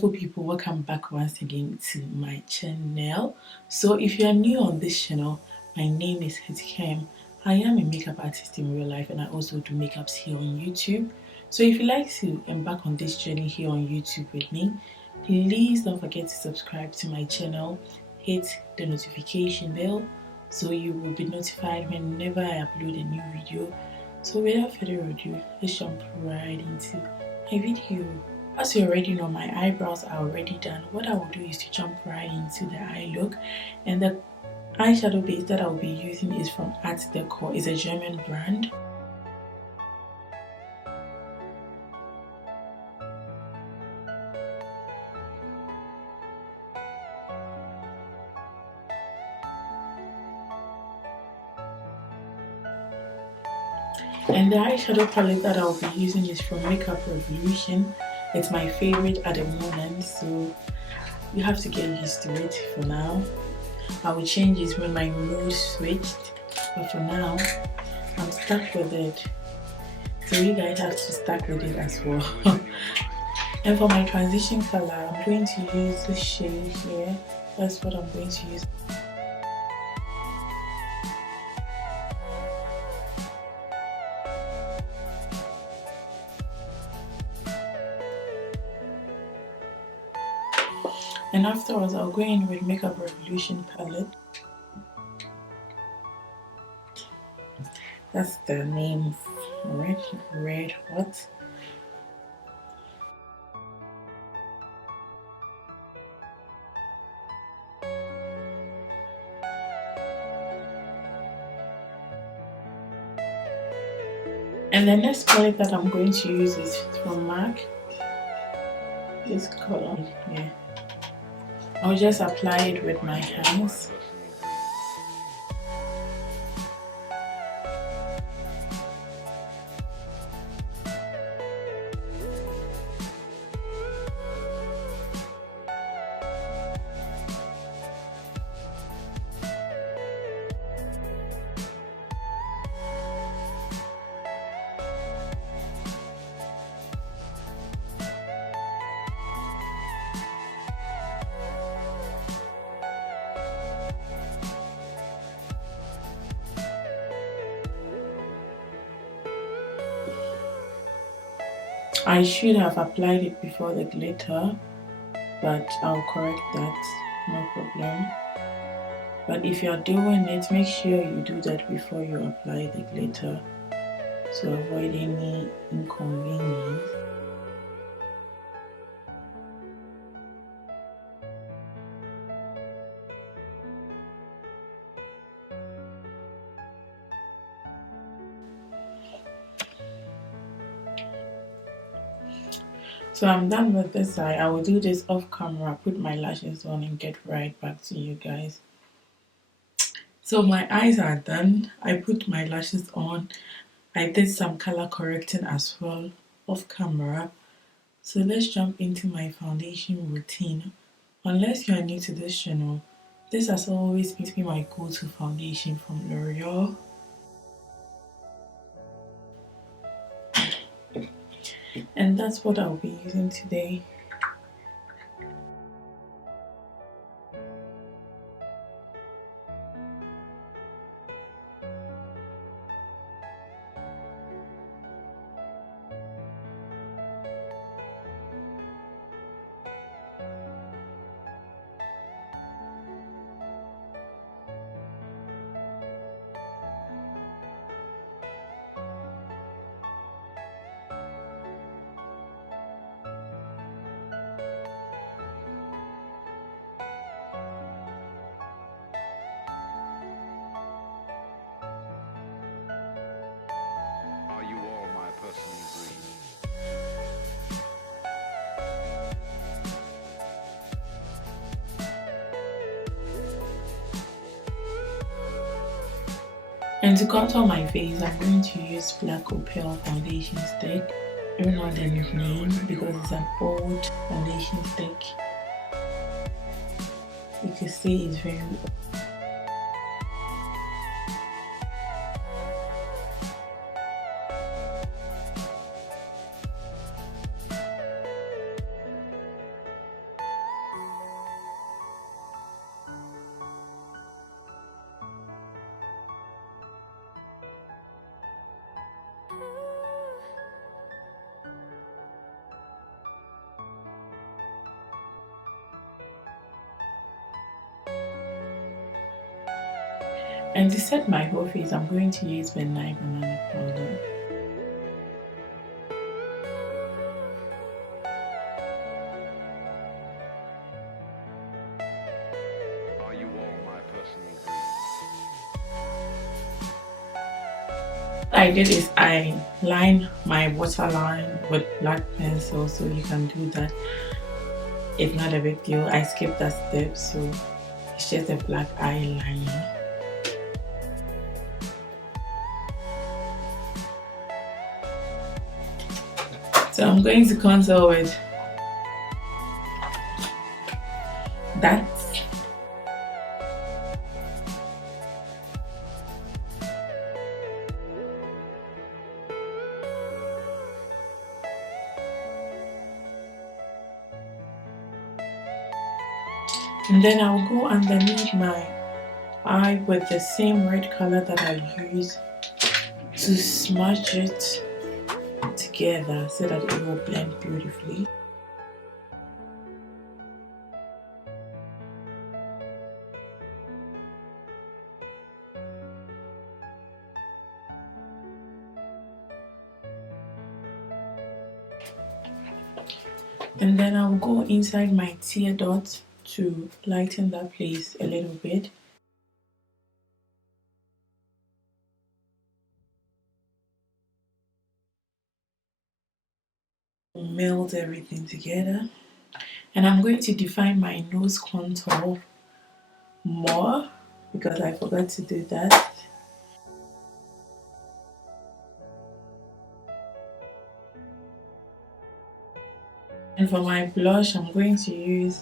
wonderful people, welcome back once again to my channel. So if you are new on this channel, my name is Hetchem. I am a makeup artist in real life and I also do makeups here on YouTube. So if you like to embark on this journey here on YouTube with me, please don't forget to subscribe to my channel, hit the notification bell so you will be notified whenever I upload a new video. So without further ado, let's jump right into my video. As you already know, my eyebrows are already done. What I will do is to jump right into the eye look, and the eyeshadow base that I will be using is from Art Deco. It's a German brand. And the eyeshadow palette that I'll be using is from Makeup Revolution. It's my favorite at the moment, so you have to get used to it for now. I will change it when my mood switched, but for now, I'm stuck with it. So you guys have to stuck with it as well. And for my transition color, I'm going to use this shade here. That's what I'm going to use. And afterwards, I'll go in with Makeup Revolution palette. That's the name for it, Red Hot. And the next palette that I'm going to use is from MAC. This color, yeah. I'll just apply it with my hands. I should have applied it before the glitter, but I'll correct that, no problem. But if you're doing it, make sure you do that before you apply the glitter to avoid any inconvenience. So I'm done with this side. I will do this off camera, put my lashes on and get right back to you guys. So my eyes are done. I put my lashes on. I did some color correcting as well off camera. So let's jump into my foundation routine. Unless you are new to this channel, this has always been my go-to foundation from L'Oreal. And that's what I'll be using today. And to contour my face, I'm going to use Black Opal foundation stick. I don't know the name because it's an old foundation stick. You can see it's very old. And to set my whole face, I'm going to use midnight banana powder. Are you all my personal What I did is I lined my waterline with black pencil, so you can do that. It's not a big deal. I skipped that step, so it's just a black eyeliner. So I'm going to contour with that. And then I'll go underneath my eye with the same red color that I use to smudge it together so that it will blend beautifully. And then I'll go inside my tear dot to lighten that place a little bit. Meld everything together. And I'm going to define my nose contour more because I forgot to do that. And for my blush, I'm going to use